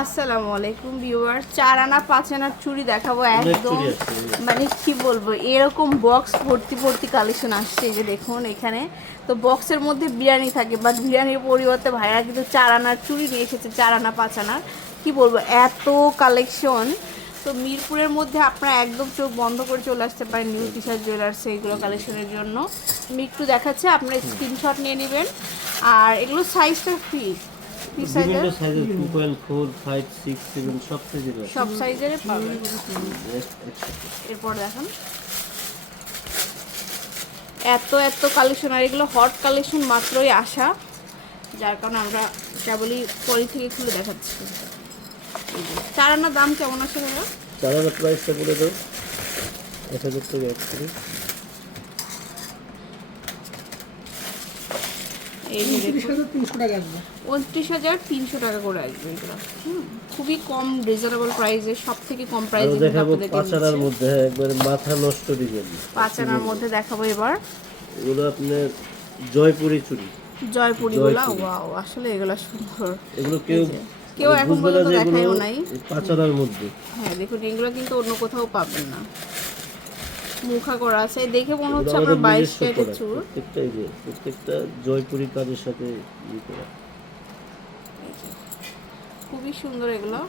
আসসালামু আলাইকুম ভিউয়ার চার আনা পাঁচ আনার চুড়ি দেখাবো একদম। মানে কি বলব এরকম বক্স ভর্তি ভর্তি কালেকশন আসছে এই যে দেখুন এখানে। তো বক্সের মধ্যে বিরিয়ানি থাকে বাট বিরিয়ানির পরিবর্তে ভাইরা কিন্তু চার আনার চুড়ি নিয়ে এসেছে চার আনা পাঁচ আনার কি বলব এত কালেকশন তো মিরপুরের মধ্যে আপনারা একদম চোখ বন্ধ করে চলে আসতে পারেন নিউ টিশার জুয়েলার্স এইগুলো কালেকশনের জন্য। আমি একটু দেখাচ্ছি আপনারা স্ক্রিনশট নিয়ে নেবেন। আর এগুলো সাইজটা ফ্রি ফ্রি সাইজের বিভিন্ন সাইজের two point four five six seven সব সাইজের সব সাইজের পাবেন এরপর দেখেন। এত এত কালেকশন আর এগুলো হট কালেকশন মাত্রই আসা। যার কারণে আমরা কেবলই পরি থেকে খুলে দেখাচ্ছি। এই যে। চার আনার দাম কেমন আছে ভাইয়া? চার হাজার প্রাইসটা বলে দাও। এক হাজার টাকা এক এই উনত্রিশ হাজার তিনশো টাকা করে আসবে এগুলো। খুবই কম রিজনেবল প্রাইসে সব থেকে কম আরও প্রাইসে দেখাবো পাঁচানার মধ্যে হ্যাঁ, একবারে মাথা নষ্ট ডিজাইন। পাঁচ আনার মধ্যে দেখাবো এবার। এগুলো আপনার জয়পুরি চুরি জয়পুরিগুলা জয়পুরি। ওয়াও আসলে এগুলো সুন্দর। এগুলো কেউ কেউ এখন পর্যন্ত দেখায়ও নাই। পাঁচানার মধ্যে। হ্যাঁ দেখুন এগুলো কিন্তু অন্য কোথাও পাবেন না। মুখা করা আছে। দেখে মনে হচ্ছে আপনার বাইশ ক্যারেটের চুর প্রত্যেকটা যে প্রত্যেকটা জয়পুরি কাজের সাথে ইয়ে করা। খুবই সুন্দর এগুলো।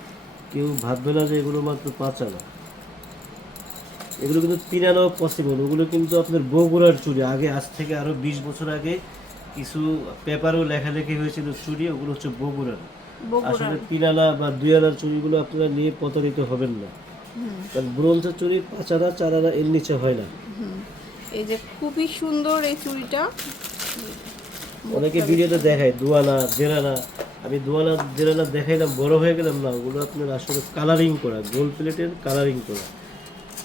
কেউ ভাববে না যে এগুলো মাত্র পাঁচ আনা। এগুলো কিন্তু তিন আনাও পসিবল ওগুলো কিন্তু আপনার বগুড়ার চুরি আগে আজ থেকে আরও বিশ বছর আগে কিছু পেপারও লেখালেখি হয়েছিল চুরি ওগুলো হচ্ছে বগুড়ার। আসলে তিন আনা বা দুই আনার চুরিগুলো আপনারা নিয়ে প্রতারিত হবেন না। কারণ ব্রোঞ্জের চুরি পাঁচ আনা চার আনা এর নিচে হয় না। এই যে খুবই সুন্দর এই চুড়িটা। অনেকে ভিডিওতে দেখায় দুয়ানা দেড়ানা আমি দুয়ানা দেড়ানা দেখাইলাম বড় হয়ে গেলাম না ওগুলো আপনার আসলে কালারিং করা গোল প্লেটের কালারিং করা।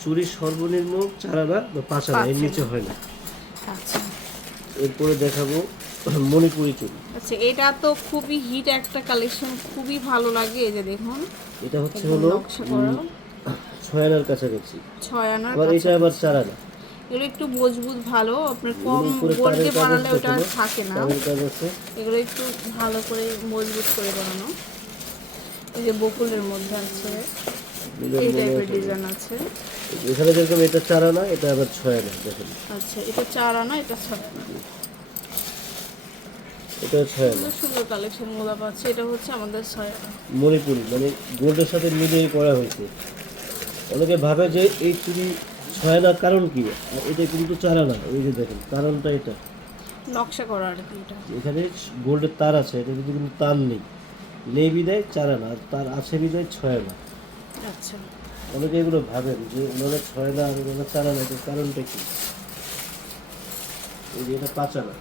চুরি সর্বনিম্ন চার আনা বা পাঁচ আনা এর নিচে হয় না। আচ্ছা। এরপরে দেখাবো মণিপুরি চুরি আচ্ছা এটা তো খুবই হিট একটা কালেকশন খুবই ভালো লাগে এই যে দেখুন। এটা হচ্ছে হলো ছয় আনার কাছাকাছি। ছয় আনার আবার এটা আবার চার আনা এগুলো একটু মজবুত ভালো। আপনার কম বানালে ওটা। থাকে না। এগুলো একটু ভালো করে মজবুত করে বানানো। এই যে বকুলের মধ্যে আছে। এই টাইপের ডিজাইন আছে। এখানে যেরকম এটা চার আনা এটা আবার ছয় আনা দেখেন। আচ্ছা এটা চার আনা এটা ছয় আনা এটা ছয় আনা সুন্দর সুন্দর কালেকশন গোলাপ আছে এটা হচ্ছে আমাদের ছয় আনা মণিপুরি মানে গোল্ডের সাথে মিলিয়ে করা হয়েছে। অনেকে ভাবে যে এই চুরি ছয় আনার কারণ কি? আর এটা কিন্তু চার না ওই যে দেখেন কারণটা এটা। নকশা করা আর কি এটা। এখানে গোল্ডের তার আছে এটা কিন্তু কিন্তু তার নেই। নেই বিদায় চার আনা আর তার আছে বিদায় ছয় আনা আচ্ছা। অনেকে এগুলো ভাবেন যে ওনারা ছয় আনা আর ওনারা চার আনা এটার কারণটা কি? এই যে এটা পাঁচ আনা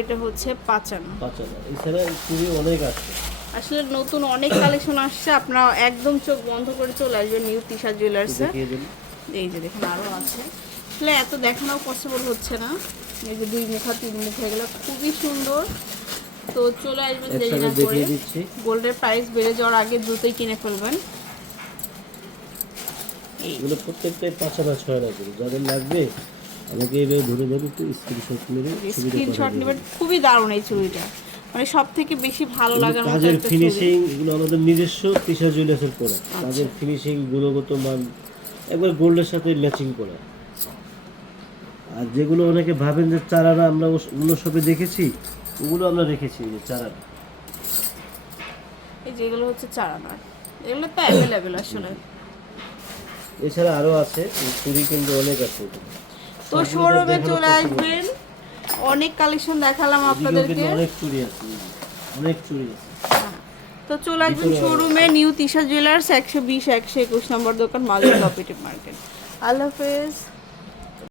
এটা হচ্ছে পাঁচ আনা পাঁচ আনা এছাড়া চুরি অনেক আছে। আসলে নতুন অনেক কালেকশন আসছে আপনারা একদম চোখ বন্ধ করে চলে আসবেন নিউ তিশা জুয়েলার্সে এই যে দেখুন আরও আছে। আসলে এত দেখানো পসিবল হচ্ছে না। এই যে দুই মুখা তিন মুখা এগুলো খুবই সুন্দর। তো চলে আসবেন দেরি না করে দিচ্ছি। গোল্ডের প্রাইস বেড়ে যাওয়ার আগে দ্রুতই কিনে ফেলবেন। এই। এগুলো প্রত্যেকটাই পাঁচ আনা ছয় করে। যাদের লাগবে আমাকে ধরে ধরে একটু স্ক্রিনশট ছবিটা স্ক্রিনশট নেবেন খুবই দারুণ এই চুড়িটা মানে সব থেকে বেশি ভালো লাগার মতো কাজের ফিনিশিং এগুলো আমাদের নিজস্ব তিশা জুয়েলার্সের প্রোডাক্ট আচ্ছা। কাজের ফিনিশিং গুণগত মান একবার গোল্ডের সাথে ম্যাচিং করা। আর যেগুলো অনেকে ভাবেন যে চারানা আমরা অন্য শপে দেখেছি ওগুলো আমরা রেখেছি যে চারানা এই যেগুলো হচ্ছে চার আনার এগুলো তো অ্যাভেলেবেল আসলে। এছাড়া আরও আছে চুরি কিন্তু অনেক আছে। তো শোরুমে চলে আসবেন। অনেক কালেকশন দেখালাম আপনাদেরকে। অনেক চুরি আছে অনেক চুরি আছে। তো চলে আসবেন শোরুমে নিউ তিশা জুয়েলার্স একশো বিশ একশো একুশ নম্বর দোকান মালিক কপিটিভ মার্কেট আল্লাহ হাফেজ।